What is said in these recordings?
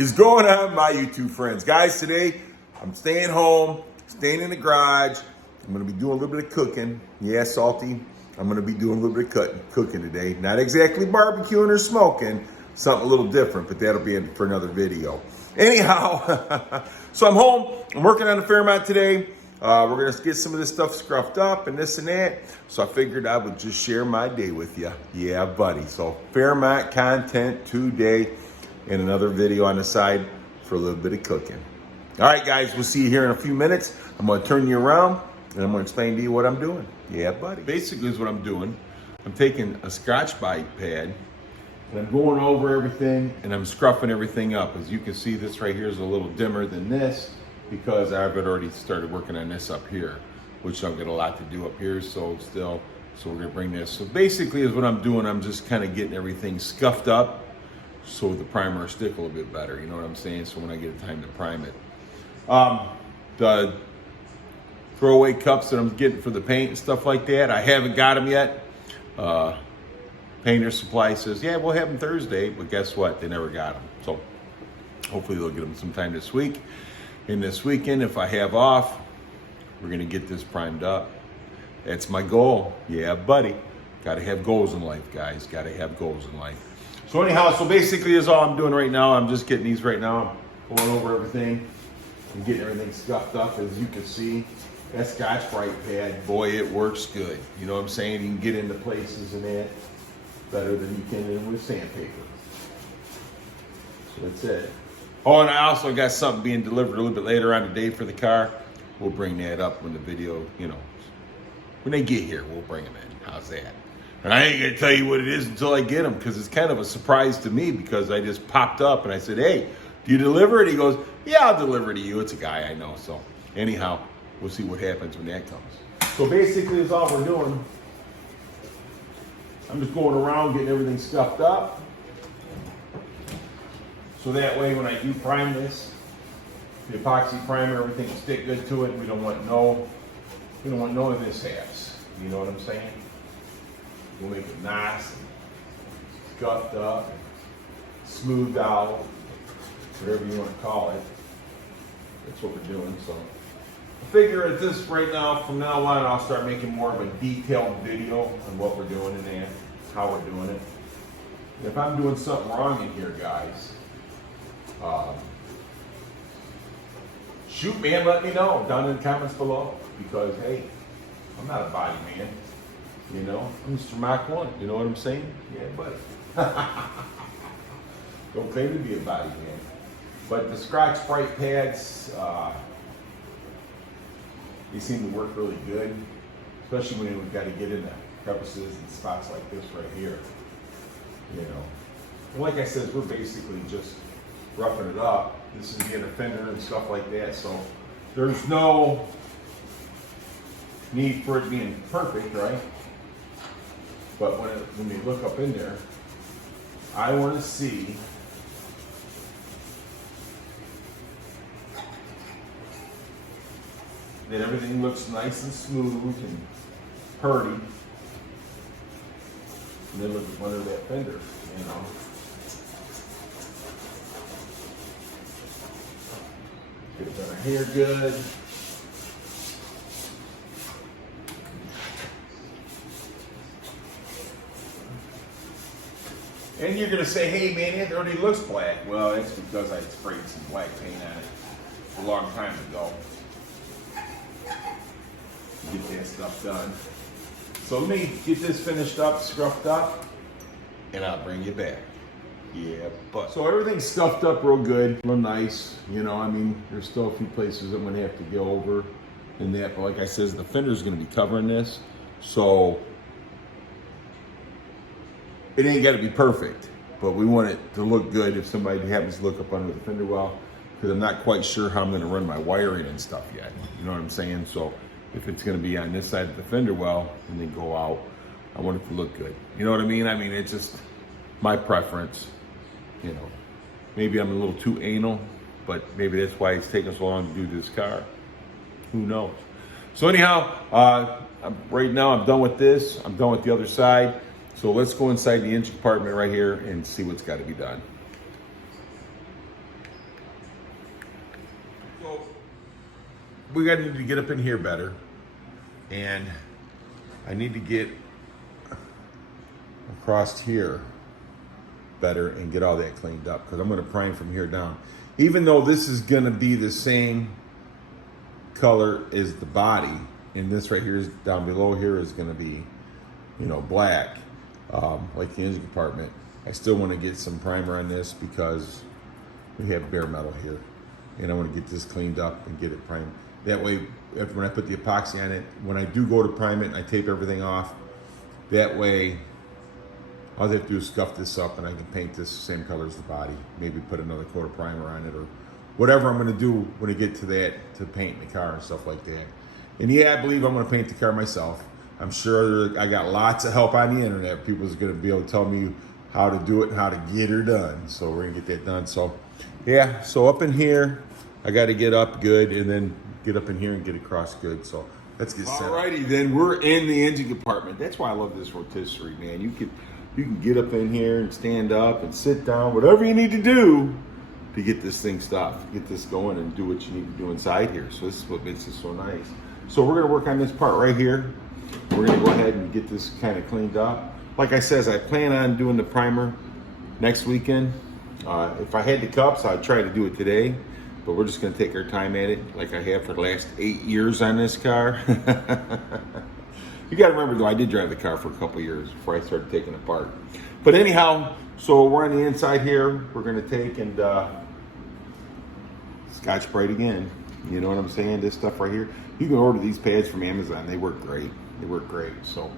is going on, my YouTube friends? Guys, today I'm staying home, staying in the garage. I'm gonna be doing a little bit of cooking. Yeah, salty. I'm gonna be doing a little bit of cooking today. Not exactly barbecuing or smoking, something a little different, but that'll be for another video. Anyhow, so I'm home. I'm working on the Fairmont today. We're gonna get some of this stuff scruffed up and this and that. So I figured I would just share my day with you. Yeah, buddy. So Fairmont content today and another video on the side for a little bit of cooking. All right, guys, we'll see you here in a few minutes. I'm gonna turn you around and I'm gonna explain to you what I'm doing. Yeah, buddy. Basically is what I'm doing. I'm taking a Foxbody pad and I'm going over everything and I'm scruffing everything up. As you can see, this right here is a little dimmer than this because I've already started working on this up here, which I've got a lot to do up here, so we're gonna bring this. So basically is what I'm doing, I'm just kind of getting everything scuffed up so the primer will stick a little bit better, you know what I'm saying? So when I get time to prime it. The throwaway cups that I'm getting for the paint and stuff like that, I haven't got them yet. Painter Supply says, yeah, we'll have them Thursday, but guess what? They never got them. So hopefully they'll get them sometime this week. And this weekend, if I have off, we're gonna get this primed up. That's my goal. Yeah, buddy. Gotta have goals in life, guys. Gotta have goals in life. So anyhow, so basically is all I'm doing right now. I'm just getting these right now. I'm going over everything and getting everything scuffed up. As you can see, that Scotch-Brite pad, boy, it works good. You know what I'm saying? You can get into places and that better than you can with sandpaper. So that's it. Oh, and I also got something being delivered a little bit later on today for the car. We'll bring that up when the video, you know, when they get here, we'll bring them in. How's that? And I ain't gonna tell you what it is until I get them, because it's kind of a surprise to me, because I just popped up and I said, hey, do you deliver it? He goes, yeah, I'll deliver it to you. It's a guy I know. So anyhow, we'll see what happens when that comes. So basically is all we're doing. I'm just going around getting everything scuffed up. So that way when I do prime this, the epoxy primer, everything will stick good to it. We don't want no of this halves. You know what I'm saying? We'll make it nice and scuffed up, and smoothed out, whatever you want to call it. That's what we're doing. So I figure at this right now, from now on, I'll start making more of a detailed video on what we're doing in there, how we're doing it. And if I'm doing something wrong in here, guys, shoot, man, let me know down in the comments below, because hey, I'm not a body man, you know, I'm Mr. Mach 1, you know what I'm saying? Yeah, buddy. Don't claim to be a body man. But the Scotch-Brite pads, they seem to work really good, especially when we've got to get into crevices and spots like this right here, you know. And like I said, we're basically just roughing it up. This is the fender and stuff like that, so there's no need for it being perfect, right? But when you look up in there, I want to see that everything looks nice and smooth and purty. And then look under that fender, you know. Get our hair good. And you're gonna say, hey man, it already looks black. Well, it's because I sprayed some black paint on it a long time ago. Get that stuff done. So let me get this finished up, scruffed up, and I'll bring you back. Yeah, but so everything's stuffed up real good, real nice. You know, I mean, there's still a few places I'm gonna have to go over and that, but like I said, the fender's gonna be covering this, so it ain't gotta be perfect, but we want it to look good if somebody happens to look up under the fender well, because I'm not quite sure how I'm gonna run my wiring and stuff yet. You know what I'm saying? So if it's gonna be on this side of the fender well and then go out, I want it to look good. You know what I mean? I mean, it's just my preference. You know, maybe I'm a little too anal, but maybe that's why it's taking so long to do this car. Who knows? So anyhow, right now I'm done with this. I'm done with the other side. So let's go inside the engine compartment right here and see what's got to be done. we got to need to get up in here better, and I need to get across here better and get all that cleaned up, because I'm going to prime from here down. Even though this is going to be the same color as the body, and this right here is down below here is going to be, you know, black, like the engine compartment. I still want to get some primer on this because we have bare metal here, and I want to get this cleaned up and get it primed. That way, after when I put the epoxy on it, when I do go to prime it and I tape everything off, that way all I have to do is scuff this up and I can paint this the same color as the body. Maybe put another coat of primer on it or whatever I'm going to do when I get to that, to paint the car and stuff like that. And yeah, I believe I'm going to paint the car myself. I'm sure I got lots of help on the internet. People's going to be able to tell me how to do it and how to get her done. So we're going to get that done. So yeah, so up in here, I got to get up good and then get up in here and get across good. So let's get set. Alrighty, then we're in the engine compartment. That's why I love this rotisserie, man. You can get up in here and stand up and sit down, whatever you need to do to get this thing stuffed, get this going and do what you need to do inside here. So this is what makes it so nice. So we're gonna work on this part right here. We're gonna go ahead and get this kind of cleaned up. Like I says, I plan on doing the primer next weekend. If I had the cups, I'd try to do it today, but we're just gonna take our time at it like I have for the last 8 years on this car. You gotta remember though, I did drive the car for a couple of years before I started taking it apart. But anyhow, so we're on the inside here. We're gonna take and Scotch Brite again. You know what I'm saying? This stuff right here. You can order these pads from Amazon. They work great. They work great. So,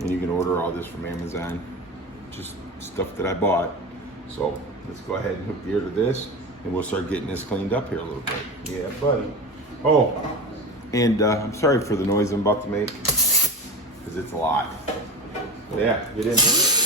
and you can order all this from Amazon. Just stuff that I bought. So let's go ahead and hook the air to this, and we'll start getting this cleaned up here a little bit. Yeah, buddy. Oh, and I'm sorry for the noise I'm about to make, because it's a lot. But yeah, get into it.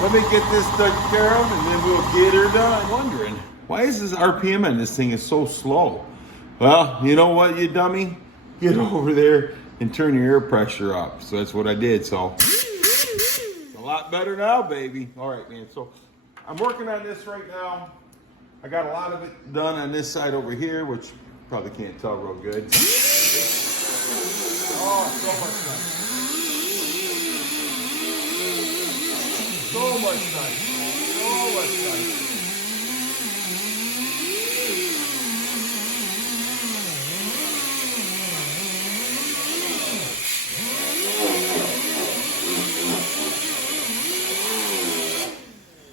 Let me get this taken care of and then we'll get her done. I'm wondering, why is this RPM on this thing is so slow? Well, you know what, you dummy? Get over there and turn your air pressure up. So that's what I did. So it's a lot better now, baby. All right, man. So I'm working on this right now. I got a lot of it done on this side over here, which you probably can't tell real good. Oh, so much fun. So much nice. So much nice.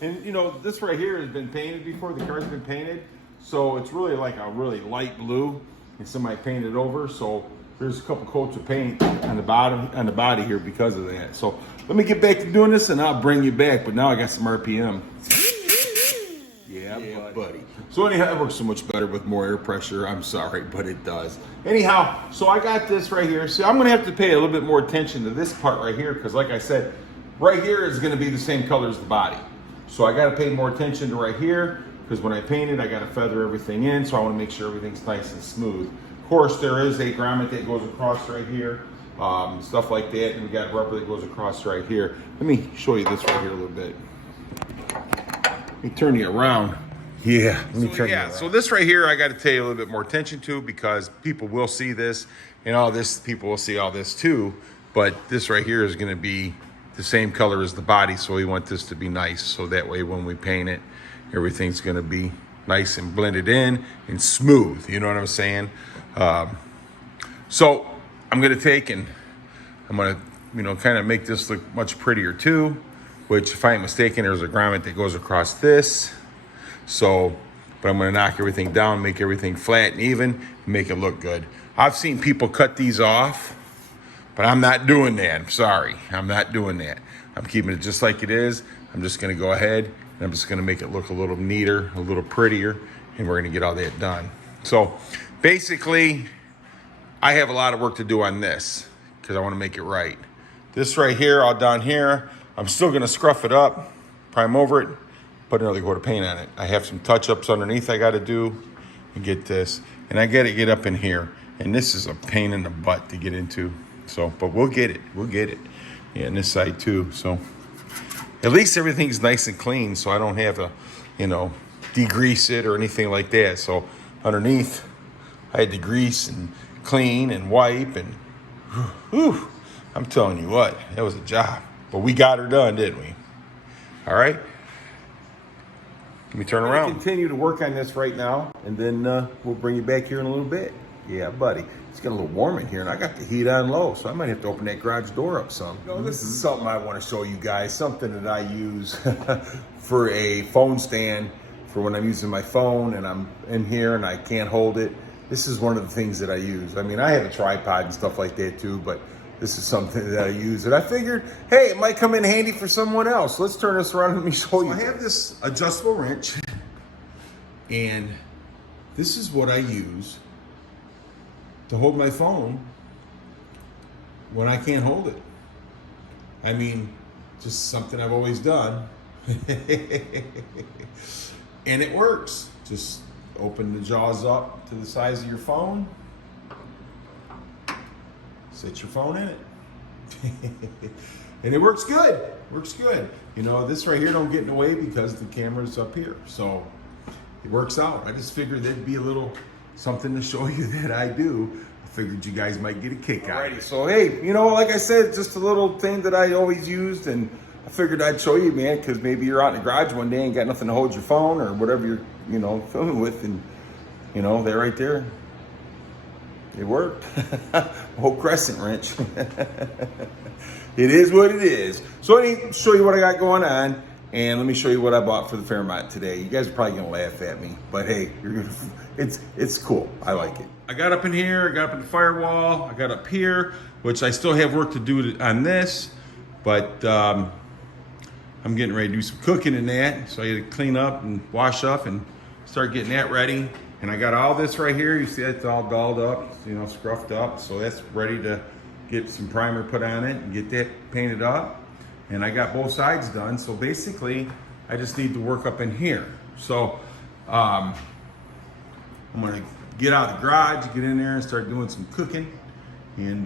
And you know, this right here has been painted before. The car's been painted. So it's really like a really light blue. And somebody painted over. So there's a couple coats of paint on the bottom, on the body here because of that. So let me get back to doing this and I'll bring you back. But now I got some RPM. Yeah, buddy. So anyhow, it works so much better with more air pressure. I'm sorry, but it does. Anyhow, so I got this right here. See, I'm going to have to pay a little bit more attention to this part right here because like I said, right here is going to be the same color as the body. So I got to pay more attention to right here because when I paint it, I got to feather everything in. So I want to make sure everything's nice and smooth. Of course, there is a grommet that goes across right here, stuff like that, and we got rubber that goes across right here. Let me show you this right here a little bit. Let me turn you around. Yeah, let me turn you around. So this right here, I got to pay a little bit more attention to because people will see this, and all this, people will see all this too. But this right here is going to be the same color as the body, so we want this to be nice. So that way, when we paint it, everything's going to be nice and blended in and smooth. You know what I'm saying? So I'm going to take and I'm going to, kind of make this look much prettier too. Which, if I ain't mistaken, there's a grommet that goes across this. So, but I'm gonna knock everything down, make everything flat and even, and make it look good. I've seen people cut these off, but I'm not doing that. I'm sorry, I'm not doing that. I'm keeping it just like it is. I'm just gonna go ahead and I'm just gonna make it look a little neater, a little prettier, and we're gonna get all that done. So basically, I have a lot of work to do on this because I wanna make it right. This right here, all down here, I'm still gonna scruff it up, prime over it, put another coat of paint on it. I have some touch-ups underneath I gotta do and get this. And I gotta get up in here. And this is a pain in the butt to get into. So, but we'll get it, Yeah, and this side too, so. At least everything's nice and clean so I don't have to, degrease it or anything like that. So underneath, I had to grease and clean and wipe and, whew, I'm telling you what, that was a job. But we got her done, didn't we? All right. Let me turn around. Continue to work on this right now, and then we'll bring you back here in a little bit. Yeah, buddy. It's getting a little warm in here, and I got the heat on low, so I might have to open that garage door up some. This is something I want to show you guys, something that I use for a phone stand for when I'm using my phone and I'm in here and I can't hold it. This is one of the things that I use. I mean, I have a tripod and stuff like that too, but this is something that I use, and I figured, hey, it might come in handy for someone else. Let's turn this around and let me show you. I have this adjustable wrench, and this is what I use to hold my phone when I can't hold it. I mean, just something I've always done. And it works. Just open the jaws up to the size of your phone. Set your phone in it. And it works good. Works good. This right here don't get in the way because the camera's up here. So it works out. I just figured there'd be a little something to show you that I do. I figured you guys might get a kick out of it. So hey, like I said, just a little thing that I always used, and I figured I'd show you, man, because maybe you're out in the garage one day and got nothing to hold your phone or whatever you're, filming with, and they're right there. It worked. Whole crescent wrench. It is what it is. So let me show you what I got going on, and let me show you what I bought for the Fairmont today. You guys are probably gonna laugh at me, but hey, it's cool. I like it. I got up in here, I got up in the firewall, I got up here, which I still have work to do on this, but I'm getting ready to do some cooking in that, so I got to clean up and wash up and start getting that ready. And I got all this right here. You see that's all dolled up, scruffed up. So that's ready to get some primer put on it and get that painted up. And I got both sides done. So basically, I just need to work up in here. So I'm gonna get out of the garage, get in there and start doing some cooking. And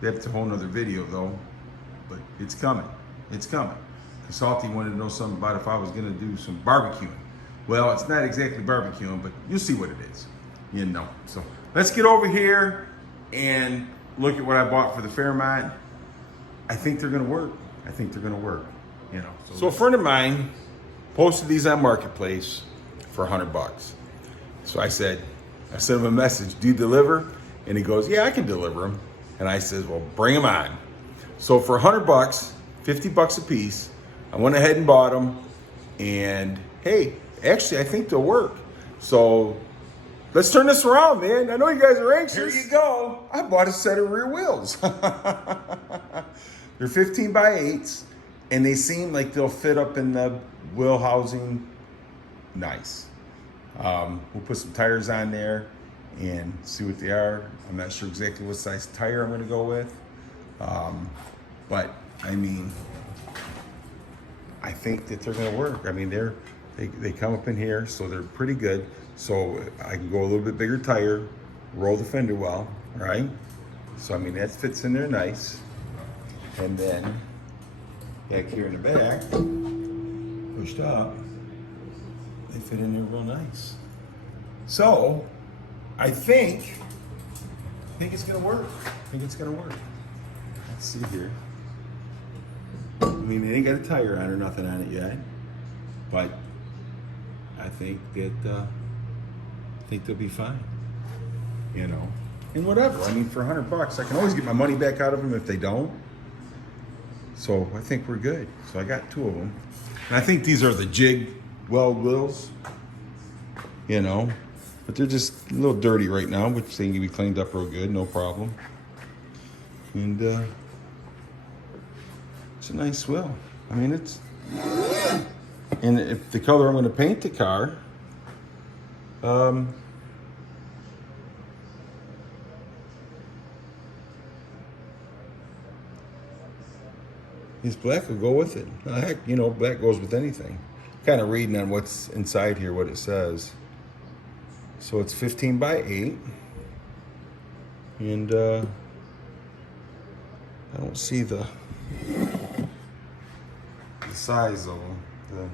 that's a whole nother video though, but it's coming. It's coming. Salty wanted to know something about if I was gonna do some barbecuing. Well, it's not exactly barbecuing, but you'll see what it is, So let's get over here and look at what I bought for the Fairmont. I think they're gonna work. So a friend of mine posted these on Marketplace for $100. So I sent him a message, do you deliver? And he goes, yeah, I can deliver them. And I said, well, bring them on. So for $100, $50 a piece, I went ahead and bought them, and hey, actually, I think they'll work. So let's turn this around, man. I know you guys are anxious. Here you go. I bought a set of rear wheels. They're 15x8s, and they seem like they'll fit up in the wheel housing nice. We'll put some tires on there and see what they are. I'm not sure exactly what size tire I'm going to go with. But I mean, I think that they're going to work. I mean, they're They come up in here, so they're pretty good. So I can go a little bit bigger tire, roll the fender well, right? So I mean, that fits in there nice. And then back here in the back, pushed up, they fit in there real nice. So I think it's gonna work. Let's see here. I mean, they ain't got a tire on or nothing on it yet, but I think that they'll be fine. You know, and whatever. I mean, for $100, I can always get my money back out of them if they don't. So I think we're good. So I got 2 of them, and I think these are the jig weld wheels. You know, but they're just a little dirty right now, which they can be cleaned up real good, no problem. And it's a nice wheel. I mean, it's, and if the color I'm going to paint the car, this black will go with it. Heck, you know, black goes with anything. Kind of reading on what's inside here, what it says. So it's 15 by 8. And I don't see the size of them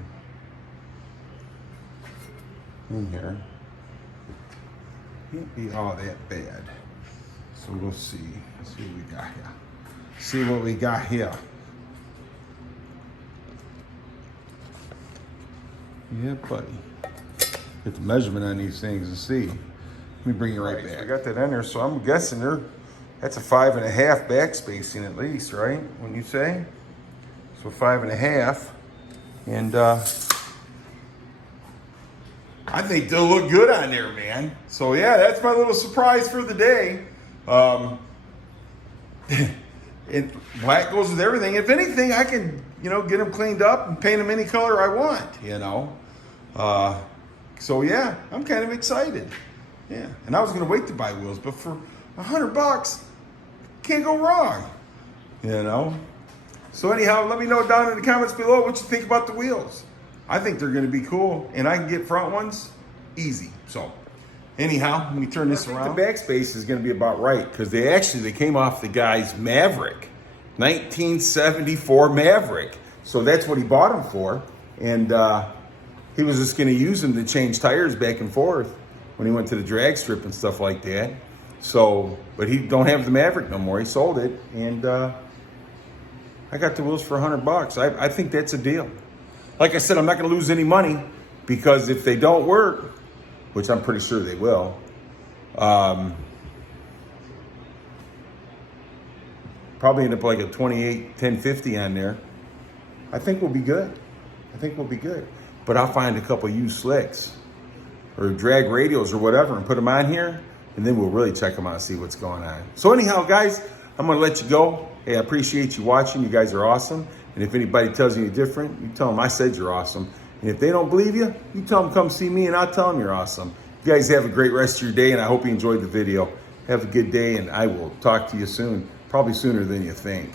in here. Can't be all that bad. So we'll see. Let's see what we got here. See what we got here. Yeah, buddy. Get the measurement on these things and see. Let me bring you right back. I got that in there, so I'm guessing that's a 5.5 back spacing at least, right? When you say? So 5.5. And I think they'll look good on there, man. So yeah, that's my little surprise for the day. And black goes with everything. If anything, I can, you know, get them cleaned up and paint them any color I want, you know. So yeah, I'm kind of excited. Yeah, and I was gonna wait to buy wheels, but for $100, can't go wrong, you know. So anyhow, let me know down in the comments below what you think about the wheels. I think they're gonna be cool, and I can get front ones easy. So anyhow, let me turn this around. The back space is gonna be about right, because they came off the guy's Maverick, 1974 Maverick. So that's what he bought them for, and he was just gonna use them to change tires back and forth when he went to the drag strip and stuff like that. So, but he don't have the Maverick no more. He sold it, and I got the wheels for $100. I think that's a deal. Like I said, I'm not gonna lose any money, because if they don't work, which I'm pretty sure they will, probably end up like a 28 1050 on there. I think we'll be good. But I'll find a couple used slicks or drag radials or whatever and put them on here, and then we'll really check them out and see what's going on. So anyhow, guys, I'm gonna let you go. Hey, I appreciate you watching. You guys are awesome. And if anybody tells you different, you tell them I said you're awesome. And if they don't believe you, you tell them come see me and I'll tell them you're awesome. You guys have a great rest of your day, and I hope you enjoyed the video. Have a good day, and I will talk to you soon, probably sooner than you think.